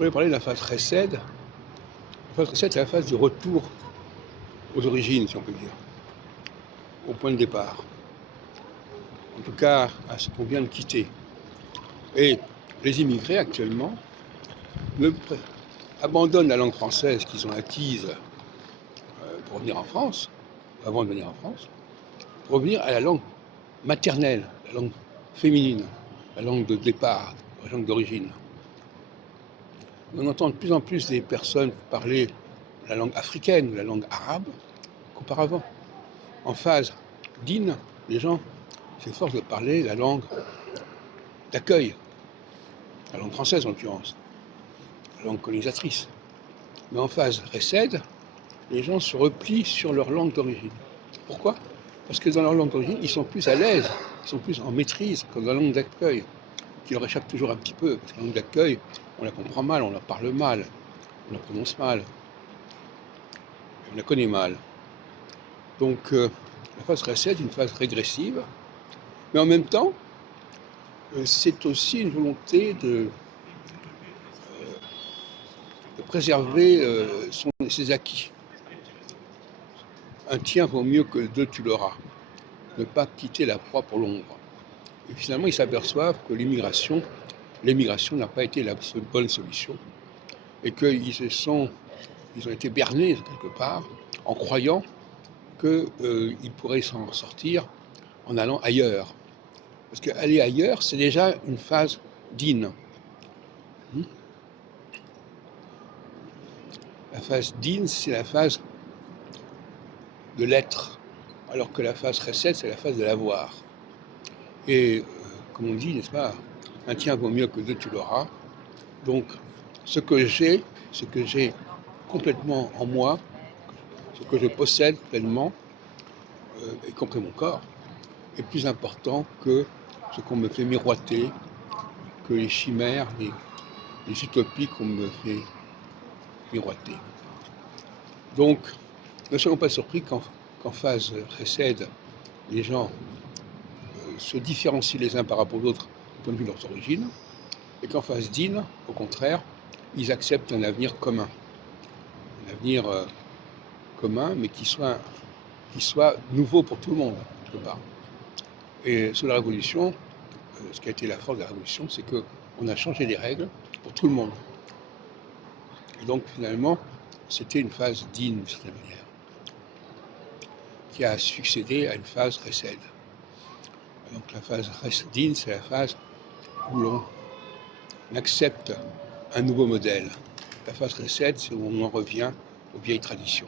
voudrais parler de la phase Chesed. La phase Chesed, c'est la phase du retour aux origines, si on peut dire, au point de départ. En tout cas, à ce qu'on vient de quitter. Et les immigrés, actuellement, abandonnent la langue française qu'ils ont acquise pour venir en France, avant de venir en France, pour revenir à la langue maternelle, la langue féminine, la langue de départ, la langue d'origine. On entend de plus en plus des personnes parler la langue africaine, la langue arabe, qu'auparavant. En phase dîne, les gens s'efforcent de parler la langue d'accueil, la langue française en l'occurrence, la langue colonisatrice. Mais en phase récède, les gens se replient sur leur langue d'origine. Pourquoi ? Parce que dans leur langue d'origine, ils sont plus à l'aise, ils sont plus en maîtrise que dans la langue d'accueil, qui leur échappe toujours un petit peu, parce que la langue d'accueil, on la comprend mal, on la parle mal, on la prononce mal, on la connaît mal. Donc la phase récède est une phase régressive, mais en même temps, c'est aussi une volonté de préserver ses acquis. Un tien vaut mieux que deux tu l'auras. Ne pas quitter la proie pour l'ombre. Et finalement, ils s'aperçoivent que l'émigration n'a pas été la bonne solution. Et qu'ils ont été bernés quelque part en croyant qu'ils pourraient s'en sortir en allant ailleurs. Parce qu'aller ailleurs, c'est déjà une phase dîne. La phase dîne, c'est la phase de l'être, alors que la phase récède, c'est la phase de l'avoir. Et comme on dit, n'est-ce pas, un tien vaut mieux que deux tu l'auras. Donc, ce que j'ai complètement en moi, ce que je possède pleinement, y compris mon corps, est plus important que ce qu'on me fait miroiter, que les chimères, les utopies qu'on me fait miroiter. Donc, ne soyons pas surpris qu'en phase récède, les gens se différencient les uns par rapport aux autres du point de vue de leurs origines, et qu'en phase dîne, au contraire, ils acceptent un avenir commun. Un avenir commun, mais qui soit nouveau pour tout le monde, quelque part. Et sous la Révolution, ce qui a été la force de la Révolution, c'est qu'on a changé les règles pour tout le monde. Et donc, finalement, c'était une phase dîne, de cette manière, qui a succédé à une phase récède. Donc, la phase dîne, c'est la phase où l'on accepte un nouveau modèle. La phase récède, c'est où on en revient aux vieilles traditions.